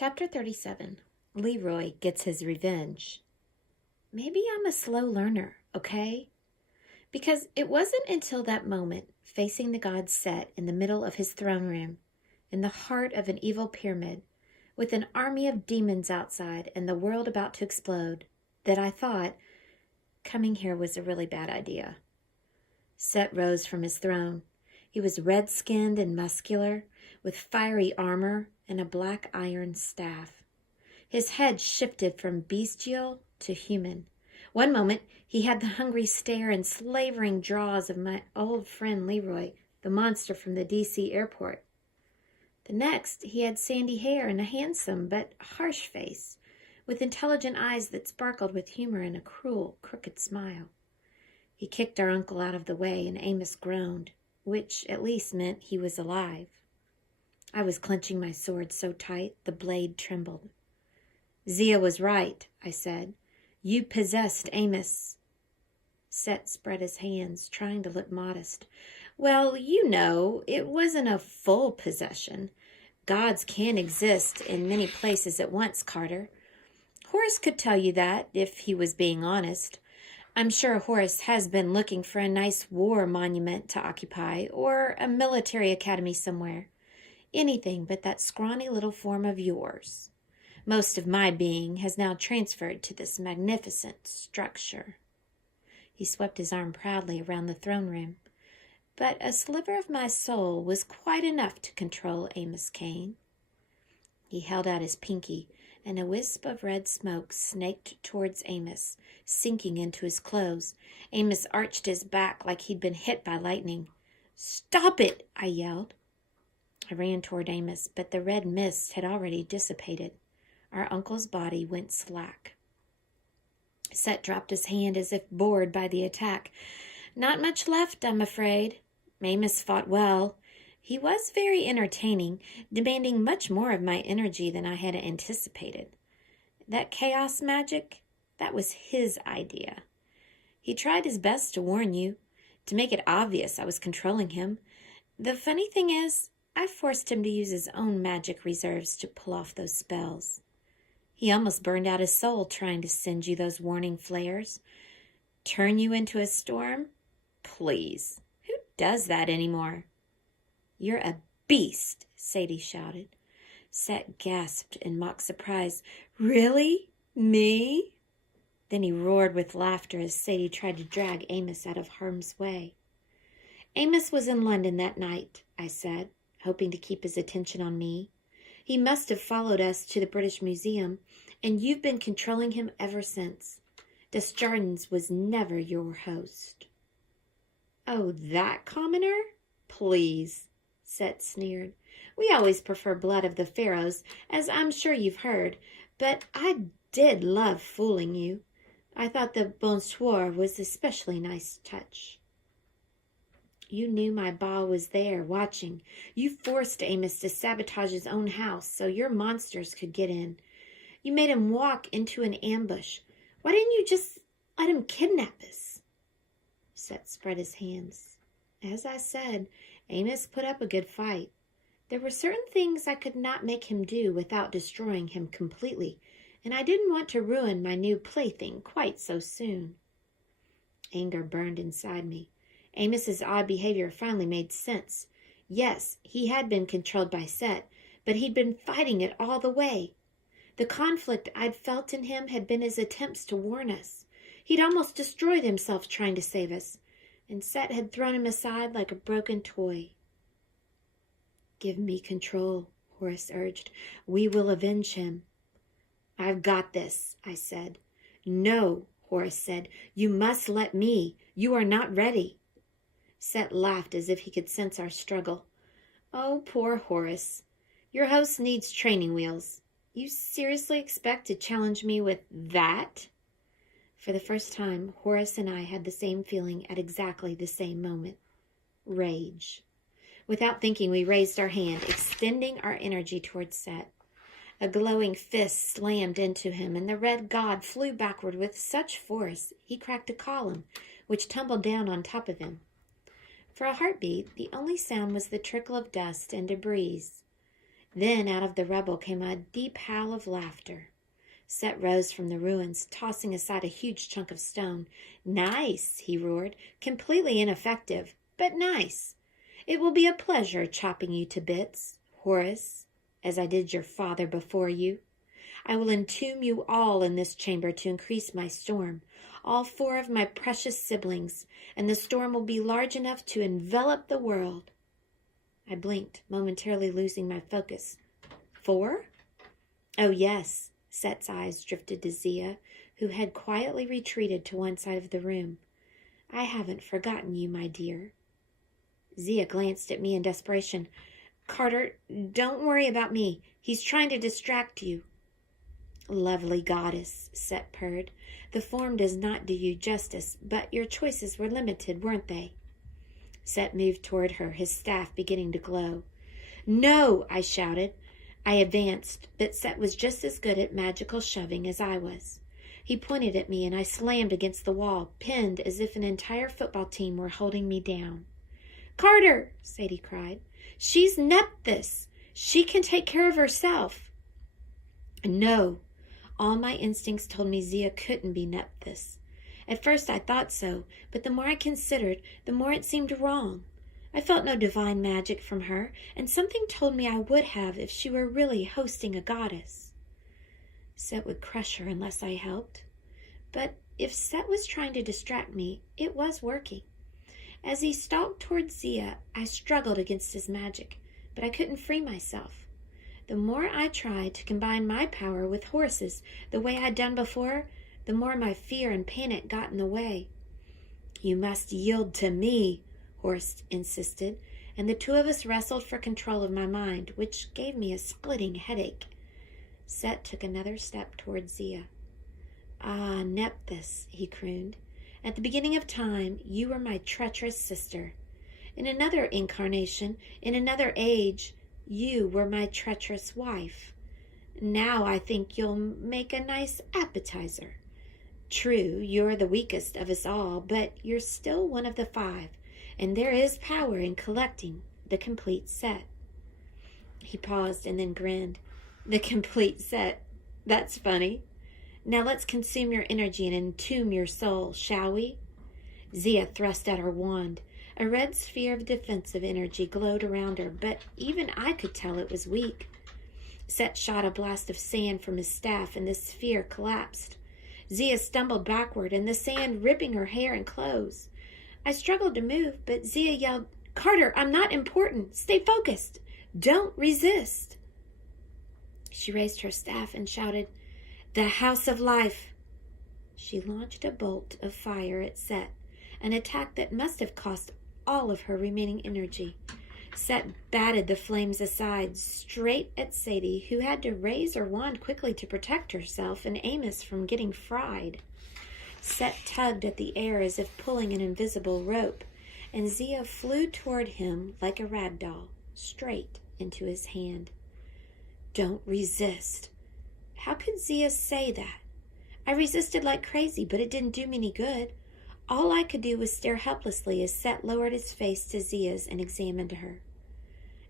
Chapter 37. Leroy Gets His Revenge. Maybe I'm a slow learner, okay? Because it wasn't until that moment, facing the god Set in the middle of his throne room, in the heart of an evil pyramid, with an army of demons outside and the world about to explode, that I thought coming here was a really bad idea. Set rose from his throne. He was red-skinned and muscular, with fiery armor and a black iron staff. His head shifted from bestial to human. One moment, he had the hungry stare and slavering jaws of my old friend Leroy, the monster from the D.C. airport. The next, he had sandy hair and a handsome but harsh face, with intelligent eyes that sparkled with humor and a cruel, crooked smile. He kicked our uncle out of the way, and Amos groaned, which at least meant he was alive. I was clenching my sword so tight the blade trembled. "Zia was right," I said. "You possessed Amos." Set spread his hands, trying to look modest. "Well, it wasn't a full possession. Gods can exist in many places at once, Carter. Horace could tell you that, if he was being honest. I'm sure Horace has been looking for a nice war monument to occupy, or a military academy somewhere. Anything but that scrawny little form of yours. Most of my being has now transferred to this magnificent structure." He swept his arm proudly around the throne room. But a sliver of my soul was quite enough to control Amos Kane. He held out his pinky, and a wisp of red smoke snaked towards Amos, sinking into his clothes. Amos arched his back like he'd been hit by lightning. "Stop it!" I yelled. I ran toward Amos, but the red mist had already dissipated. Our uncle's body went slack. Set dropped his hand as if bored by the attack. "Not much left, I'm afraid." Amos fought well. He was very entertaining, demanding much more of my energy than I had anticipated. That chaos magic, that was his idea. He tried his best to warn you, to make it obvious I was controlling him. The funny thing is, I forced him to use his own magic reserves to pull off those spells. He almost burned out his soul trying to send you those warning flares. Turn you into a storm? Please, who does that anymore? "You're a beast," Sadie shouted. Set gasped in mock surprise. "Really? Me?" Then he roared with laughter as Sadie tried to drag Amos out of harm's way. "Amos was in London that night," I said, hoping to keep his attention on me. "He must have followed us to the British Museum, and you've been controlling him ever since. Desjardins was never your host." "Oh, that commoner? Please," Set sneered. "We always prefer blood of the pharaohs, as I'm sure you've heard, but I did love fooling you. I thought the bonsoir was especially nice touch." "You knew my ball was there, watching. You forced Amos to sabotage his own house so your monsters could get in. You made him walk into an ambush. Why didn't you just let him kidnap us?" Set spread his hands. "As I said, Amos put up a good fight. There were certain things I could not make him do without destroying him completely, and I didn't want to ruin my new plaything quite so soon." Anger burned inside me. Amos's odd behavior finally made sense. Yes, he had been controlled by Set, but he'd been fighting it all the way. The conflict I'd felt in him had been his attempts to warn us. He'd almost destroyed himself trying to save us, and Set had thrown him aside like a broken toy. "Give me control," Horace urged. "We will avenge him." "I've got this," I said. "No," Horace said. "You must let me. You are not ready." Set laughed as if he could sense our struggle. "Oh, poor Horace. Your host needs training wheels. You seriously expect to challenge me with that?" For the first time, Horace and I had the same feeling at exactly the same moment. Rage. Without thinking, we raised our hand, extending our energy towards Set. A glowing fist slammed into him, and the red god flew backward with such force he cracked a column, which tumbled down on top of him. For a heartbeat, the only sound was the trickle of dust and debris. Then out of the rubble came a deep howl of laughter. Set rose from the ruins, tossing aside a huge chunk of stone. "Nice," he roared, "completely ineffective, but nice. It will be a pleasure chopping you to bits, Horus, as I did your father before you. I will entomb you all in this chamber to increase my storm, all 4 of my precious siblings, and the storm will be large enough to envelop the world." I blinked, momentarily losing my focus. 4? Oh, yes. Set's eyes drifted to Zia, who had quietly retreated to one side of the room. "I haven't forgotten you, my dear." Zia glanced at me in desperation. "Carter, don't worry about me. He's trying to distract you." "Lovely goddess," Set purred. "The form does not do you justice, but your choices were limited, weren't they?" Set moved toward her, his staff beginning to glow. "No!" I shouted. I advanced, but Set was just as good at magical shoving as I was. He pointed at me, and I slammed against the wall, pinned as if an entire football team were holding me down. "Carter!" Sadie cried. "She's Nephthys. She can take care of herself." No. All my instincts told me Zia couldn't be Nephthys. At first I thought so, but the more I considered, the more it seemed wrong. I felt no divine magic from her, and something told me I would have if she were really hosting a goddess. Set would crush her unless I helped. But if Set was trying to distract me, it was working. As he stalked towards Zia, I struggled against his magic, but I couldn't free myself. The more I tried to combine my power with Horus's the way I'd done before, the more my fear and panic got in the way. "You must yield to me," Horus insisted, and the 2 of us wrestled for control of my mind, which gave me a splitting headache. Set took another step toward Zia. "Ah, Nephthys," he crooned. "At the beginning of time, you were my treacherous sister. In another incarnation, in another age, you were my treacherous wife. Now I think you'll make a nice appetizer. True, you're the weakest of us all, but you're still one of the 5, and there is power in collecting the complete set." He paused and then grinned. "The complete set. That's funny. Now let's consume your energy and entomb your soul, shall we?" Zia thrust out her wand. A red sphere of defensive energy glowed around her, but even I could tell it was weak. Set shot a blast of sand from his staff, and the sphere collapsed. Zia stumbled backward, and the sand ripping her hair and clothes. I struggled to move, but Zia yelled, "Carter, I'm not important. Stay focused. Don't resist." She raised her staff and shouted, "The House of Life!" She launched a bolt of fire at Set, an attack that must have cost all of her remaining energy. Set batted the flames aside, straight at Sadie, who had to raise her wand quickly to protect herself and Amos from getting fried. Set tugged at the air as if pulling an invisible rope, and Zia flew toward him like a rag doll, straight into his hand. "Don't resist." How could Zia say that? I resisted like crazy, but it didn't do me any good. All I could do was stare helplessly as Set lowered his face to Zia's and examined her.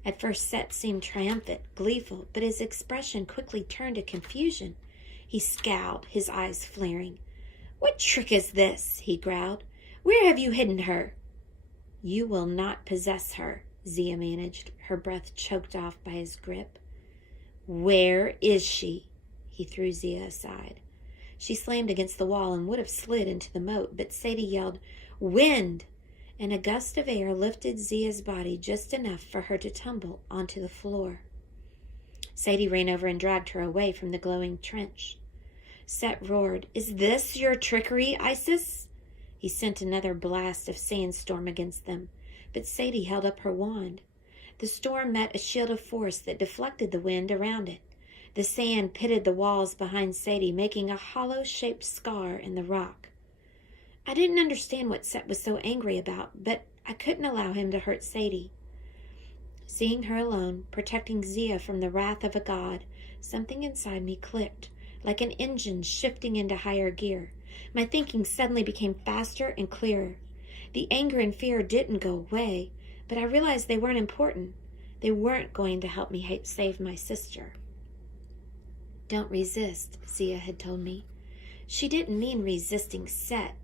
At first Set seemed triumphant, gleeful, but his expression quickly turned to confusion. He scowled, his eyes flaring. "What trick is this?" he growled. "Where have you hidden her?" "You will not possess her," Zia managed, her breath choked off by his grip. "Where is she?" He threw Zia aside. She slammed against the wall and would have slid into the moat, but Sadie yelled, "Wind!" and a gust of air lifted Zia's body just enough for her to tumble onto the floor. Sadie ran over and dragged her away from the glowing trench. Set roared, "Is this your trickery, Isis?" He sent another blast of sandstorm against them, but Sadie held up her wand. The storm met a shield of force that deflected the wind around it. The sand pitted the walls behind Sadie, making a hollow-shaped scar in the rock. I didn't understand what Set was so angry about, but I couldn't allow him to hurt Sadie. Seeing her alone, protecting Zia from the wrath of a god, something inside me clicked, like an engine shifting into higher gear. My thinking suddenly became faster and clearer. The anger and fear didn't go away, but I realized they weren't important. They weren't going to help me save my sister. Don't resist, Zia had told me. She didn't mean resisting Set.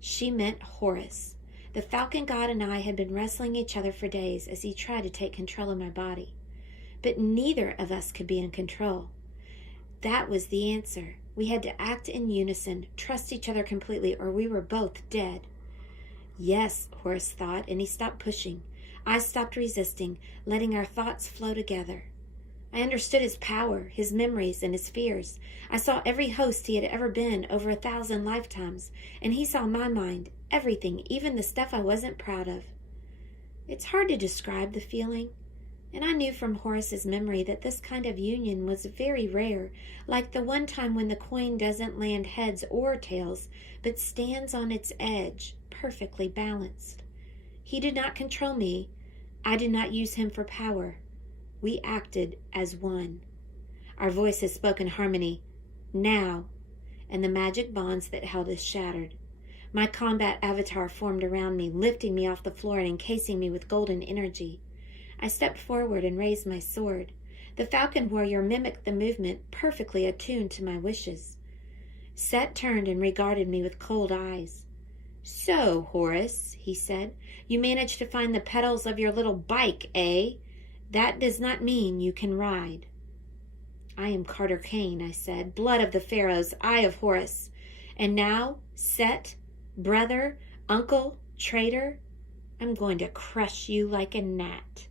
She meant Horus. The falcon god and I had been wrestling each other for days as he tried to take control of my body. But neither of us could be in control. That was the answer. We had to act in unison, trust each other completely, or we were both dead. Yes, Horus thought, and he stopped pushing. I stopped resisting, letting our thoughts flow together. I understood his power, his memories, and his fears. I saw every host he had ever been over 1,000 lifetimes, and he saw my mind, everything, even the stuff I wasn't proud of. It's hard to describe the feeling, and I knew from Horus's memory that this kind of union was very rare, like the one time when the coin doesn't land heads or tails, but stands on its edge, perfectly balanced. He did not control me. I did not use him for power. We acted as one. Our voices spoke in harmony. Now, and the magic bonds that held us shattered. My combat avatar formed around me, lifting me off the floor and encasing me with golden energy. I stepped forward and raised my sword. The falcon warrior mimicked the movement, perfectly attuned to my wishes. Set turned and regarded me with cold eyes. So, Horus, he said, you managed to find the pedals of your little bike, eh? That does not mean you can ride. I am Carter Kane, I said, blood of the pharaohs, eye of Horus. And now, Set, brother, uncle, traitor, I'm going to crush you like a gnat.